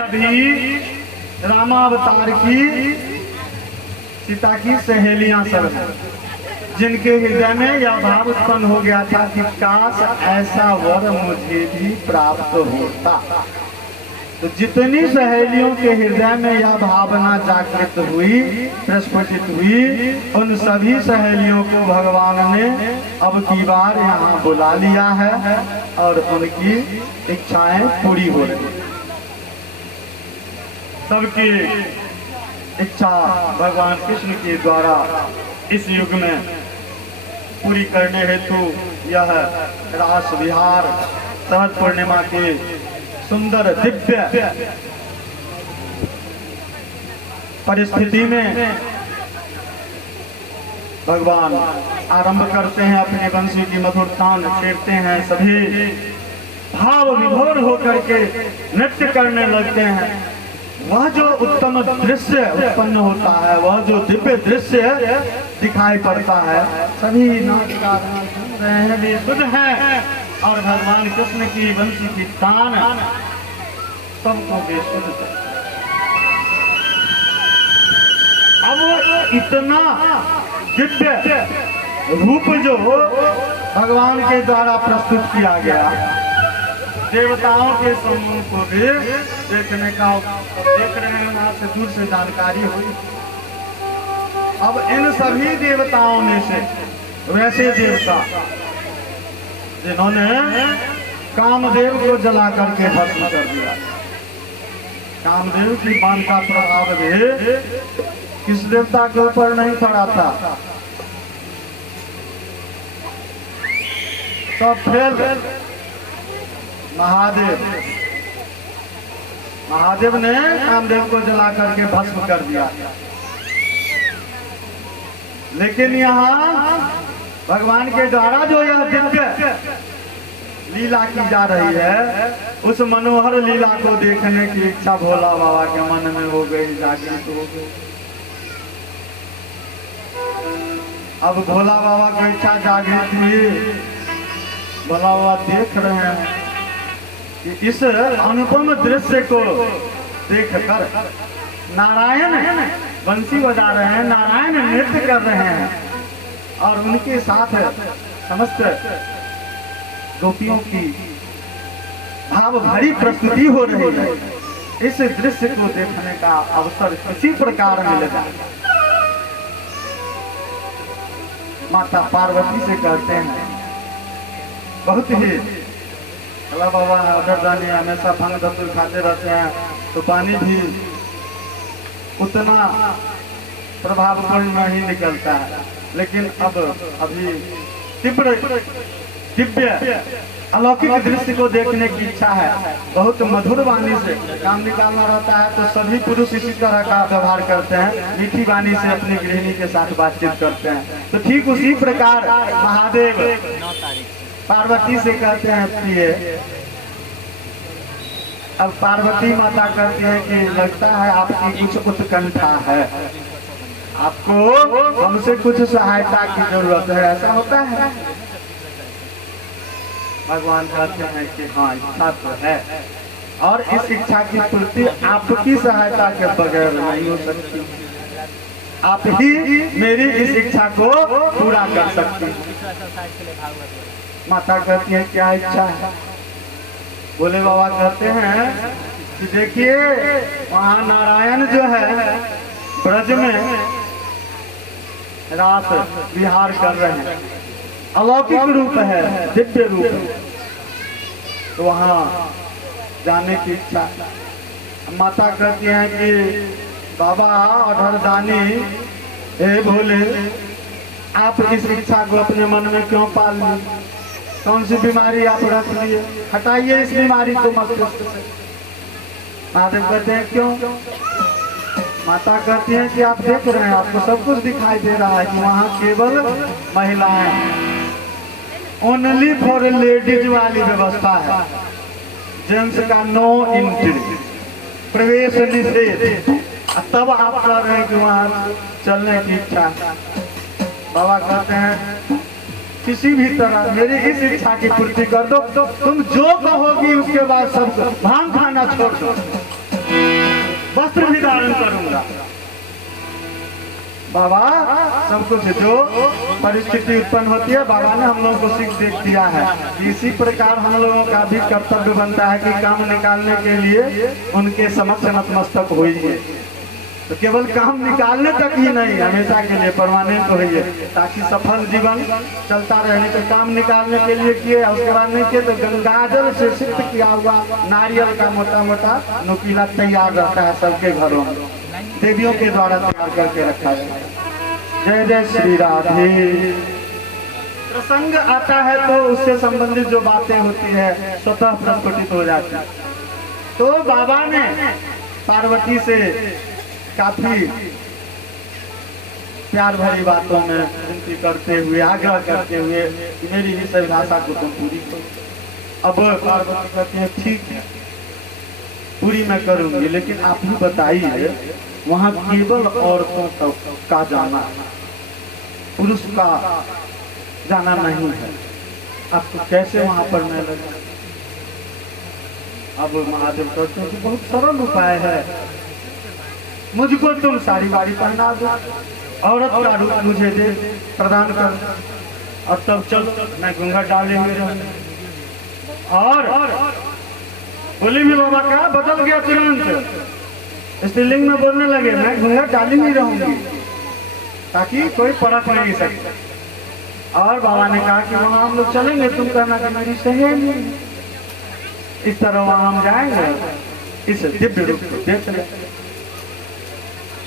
कभी रामावतार की सीता की सहेलियां सब हैं, जिनके हृदय में यह भाव उत्पन्न हो गया था कि काश ऐसा वर मुझे भी प्राप्त होता। तो जितनी सहेलियों के हृदय में यह भावना जागृत हुई, प्रस्फुटित हुई, उन सभी सहेलियों को भगवान ने अब की बार यहाँ बुला लिया है और उनकी इच्छाएं पूरी हो रही। सबकी इच्छा भगवान कृष्ण के द्वारा इस युग में पूरी करने हेतु यह रास विहार शरद पूर्णिमा के सुंदर दिव्य परिस्थिति में भगवान आरंभ करते हैं, अपने वंशी की मधुर तान छेड़ते हैं, सभी भाव विभोर होकर के नृत्य करने लगते हैं। वह जो उत्तम दृश्य उत्पन्न होता है, वह जो दिव्य दृश्य दिखाई पड़ता है, सभी नाच गा रहे हैं, वे शुद्ध हैं और भगवान कृष्ण की वंशी की तान सबको बेसुध कर। अब इतना दिव्य रूप जो भगवान के द्वारा प्रस्तुत किया गया, देवताओं के समूह को भी देखने का देख रहे हैं, वहां से दूर से जानकारी हुई। अब इन सभी देवताओं में से वैसे देवता जिन्होंने कामदेव को जला करके भस्म कर दिया, कामदेव की बाण का प्रभाव भी किस देवता के ऊपर नहीं पड़ा था, तो फिर महादेव ने कामदेव को जला करके भस्म कर दिया। लेकिन यहाँ भगवान के द्वारा जो यह दिव्य लीला की जा रही है, उस मनोहर लीला को देखने की इच्छा भोला बाबा के मन में हो गई, जागृत हो गई। अब भोला बाबा की इच्छा जागृत हुई, भोला बाबा देख रहे हैं कि इस अनुपम दृश्य को देखकर नारायण बंसी बजा रहे हैं, नारायण नृत्य कर रहे हैं और उनके साथ समस्त गोपियों की भाव भरी प्रस्तुति हो रही है। इस दृश्य को देखने का अवसर किसी प्रकार मिलेगा। माता पार्वती से कहते हैं, बहुत ही अल्लाह बाबा अगरदानी हमेशा भंग धतूर खाते रहते हैं, तो पानी भी उतना प्रभावपूर्ण नहीं निकलता है। लेकिन अब अभी दिव्य अलौकिक दृश्य को देखने की इच्छा है। बहुत मधुर वाणी से काम निकालना रहता है, तो सभी पुरुष इसी तरह का व्यवहार करते हैं, मीठी वाणी से अपनी गृहिणी के साथ बातचीत करते हैं। तो ठीक उसी प्रकार महादेव पार्वती से कहते हैं, प्रिय। अब पार्वती माता कहती है कि लगता है आपकी कुछ उत्कंठा है, आपको हमसे कुछ सहायता की जरूरत है, ऐसा होता है। भगवान कहते हैं कि हाँ, इच्छा तो है और इस इच्छा की पूर्ति आपकी सहायता के बगैर नहीं हो सकती। आप ही मेरी इस इच्छा को पूरा कर सकती। माता कहती है, क्या इच्छा है? भोले बाबा कहते हैं कि देखिए, वहाँ नारायण जो है ब्रज में रात विहार कर रहे हैं, अलौकिक रूप है, दिव्य रूप है, तो वहाँ जाने की इच्छा। माता कहती हैं कि बाबा अधरदानी, हे भोले, आप इस इच्छा को अपने मन में क्यों पाल ली? कौन सी बीमारी आप रख लिए? हटाइए इस बीमारी को मस्तिष्क से। महादेव कहते हैं, क्यों? माता कहती है कि आप देख रहे हैं, आपको सब कुछ दिखाई दे रहा है कि वहाँ केवल महिलाएं, ओनली फॉर लेडीज वाली व्यवस्था है, जेंट्स का नो एंट्री, प्रवेश निषेध। तब आप कह रहे हैं कि वहाँ चलने की इच्छा। बाबा कहते हैं, किसी भी तरह मेरी इस इच्छा की पूर्ति कर दो, तुम जो कहोगी उसके बाद सब भांग खाना छोड़ दो। यात्रा। बाबा सब कुछ जो परिस्थिति उत्पन्न होती है, बाबा ने हम लोगों को सीख दे दिया है। इसी प्रकार हम लोगों का भी कर्तव्य बनता है कि काम निकालने के लिए उनके समक्ष नतमस्तक होइए। तो केवल काम निकालने तक ही नहीं, हमेशा के लिए परमानेंट होइए, ताकि सफल जीवन चलता रहे। तो काम निकालने के लिए किए, उसके बाद नहीं किए तो गंगाजल से सिद्ध किया हुआ नारियल का मोटा मोटा नुकीला तैयार रहता है सबके घरों में, देवियों के द्वारा तैयार करके रखा जाता है। जय जय श्री राधे। प्रसंग आता है तो उससे संबंधित जो बातें होती है स्वतः प्रस्फुटित हो जाती है। तो बाबा ने पार्वती से काफी प्यार भरी बातों में विनती करते हुए, आग्रह करते हुए कि मेरी इस अभिलाषा को तुम पूरी करो। अब पार्वती कहती है ठीक है पूरी मैं करूंगी, लेकिन आप ही बताइए वहाँ केवल औरतों का जाना, पुरुष का जाना नहीं है, आपको कैसे वहाँ पर मैं लगा। अब महादेव कहते हैं कि बहुत सरल उपाय है, मुझको तुम सारी बारी पहना दो, औरत का रूप मुझे दे प्रदान कर, और तब चल मैं घूंघट डाले हुए रहूंगा। और बोली भी बाबा का बदल गया तुरंत, स्त्रीलिंग में बोलने लगे मैं घूंघट डाली ही रहूंगी ताकि कोई परख नहीं सकता। और बाबा ने कहा कि वहां हम लोग चलेंगे, तुम कहना कि मेरी सहेली, इस तरह वहां हम जाएंगे, इस दिव्य रूप को देख ले।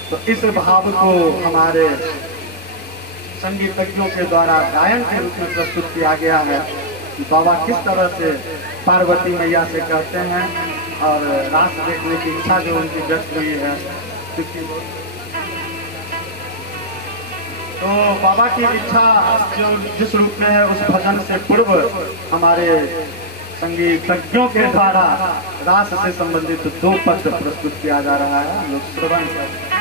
तो इस भाव को हमारे संगीतज्ञों के द्वारा गायन के रूप में प्रस्तुत किया गया है कि बाबा किस तरह से पार्वती मैया से कहते हैं और रास देखने की इच्छा जो उनकी व्यक्त हुई है। तो बाबा की इच्छा जो जिस रूप में है, उस भजन से पूर्व हमारे संगीतज्ञों के द्वारा रास से संबंधित 2 पद प्रस्तुत किया जा रहा है, लोग श्रवण कर